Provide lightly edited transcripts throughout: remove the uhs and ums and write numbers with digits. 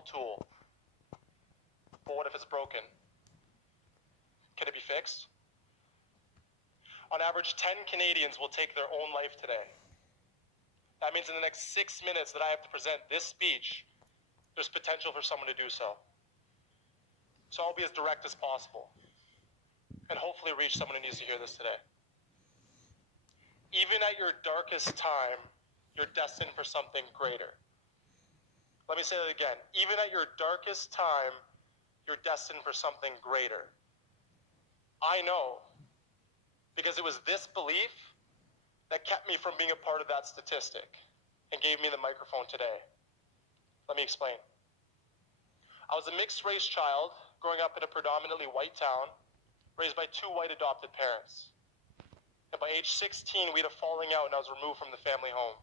powerful tool. But what if it's broken? Can it be fixed? On average, 10 Canadians will take their own life today. That means in the next 6 minutes that I have to present this speech, there's potential for someone to do so. So I'll be as direct as possible and hopefully reach someone who needs to hear this today. Even at your darkest time, you're destined for something greater. Let me say that again. Even at your darkest time, you're destined for something greater. I know, because it was this belief that kept me from being a part of that statistic and gave me the microphone today. Let me explain. I was a mixed race child growing up in a predominantly white town, raised by 2 white adopted parents. And by age 16, we had a falling out and I was removed from the family home.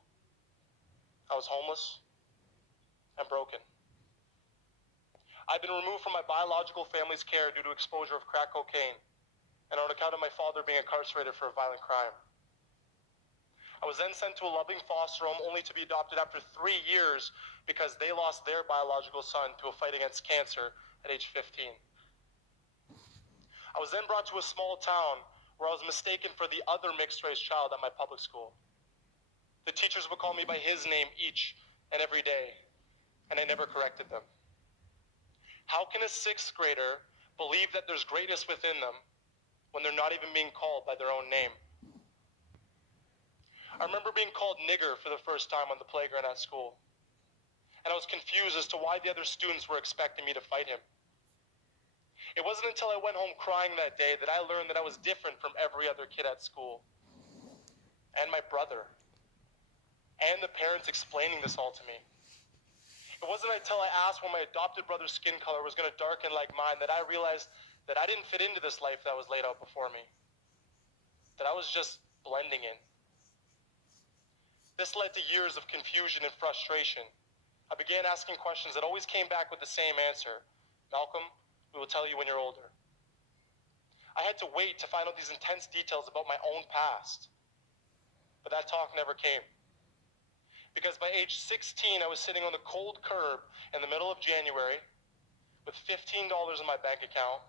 I was homeless and broken. I'd been removed from my biological family's care due to exposure of crack cocaine and on account of my father being incarcerated for a violent crime. I was then sent to a loving foster home only to be adopted after 3 years because they lost their biological son to a fight against cancer at age 15. I was then brought to a small town where I was mistaken for the other mixed-race child at my public school. The teachers would call me by his name each and every day, and I never corrected them. How can a 6th grader believe that there's greatness within them when they're not even being called by their own name? I remember being called nigger for the first time on the playground at school, and I was confused as to why the other students were expecting me to fight him. It wasn't until I went home crying that day that I learned that I was different from every other kid at school, and my brother, and the parents explaining this all to me. It wasn't until I asked when my adopted brother's skin color was going to darken like mine that I realized that I didn't fit into this life that was laid out before me, that I was just blending in. This led to years of confusion and frustration. I began asking questions that always came back with the same answer. Malcolm, we will tell you when you're older. I had to wait to find out these intense details about my own past. But that talk never came. Because by age 16, I was sitting on the cold curb in the middle of January with $15 in my bank account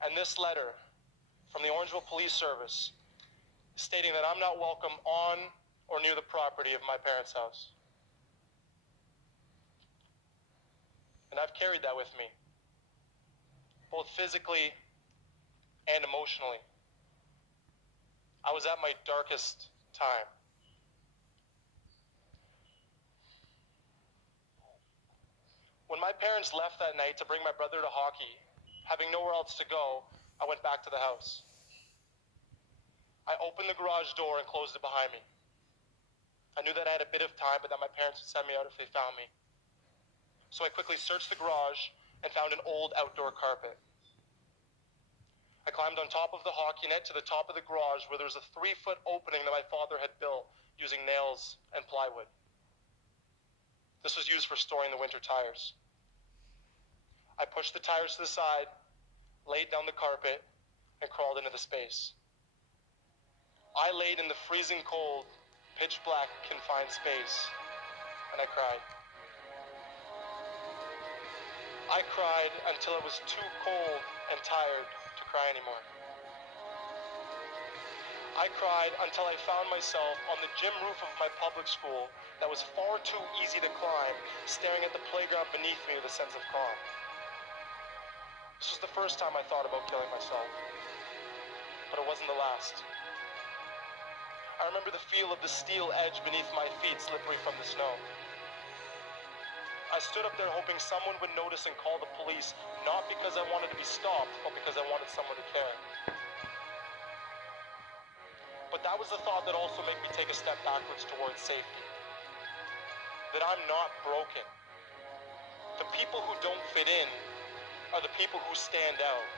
and this letter from the Orangeville Police Service stating that I'm not welcome on or near the property of my parents' house. And I've carried that with me, both physically and emotionally. I was at my darkest time. When my parents left that night to bring my brother to hockey, having nowhere else to go, I went back to the house. I opened the garage door and closed it behind me. I knew that I had a bit of time, but that my parents would send me out if they found me. So I quickly searched the garage and found an old outdoor carpet. I climbed on top of the hockey net to the top of the garage where there was a 3-foot opening that my father had built using nails and plywood. This was used for storing the winter tires. I pushed the tires to the side, laid down the carpet, and crawled into the space. I laid in the freezing cold, pitch black, confined space, and I cried. I cried until it was too cold and tired to cry anymore. I cried until I found myself on the gym roof of my public school that was far too easy to climb, staring at the playground beneath me with a sense of calm. This was the first time I thought about killing myself, but it wasn't the last. I remember the feel of the steel edge beneath my feet, slippery from the snow. I stood up there hoping someone would notice and call the police, not because I wanted to be stopped, but because I wanted someone to care. But that was the thought that also made me take a step backwards towards safety. That I'm not broken. The people who don't fit in are the people who stand out.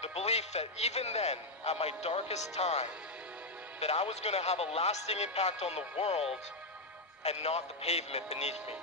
The belief that even then, at my darkest time, that I was going to have a lasting impact on the world and not the pavement beneath me.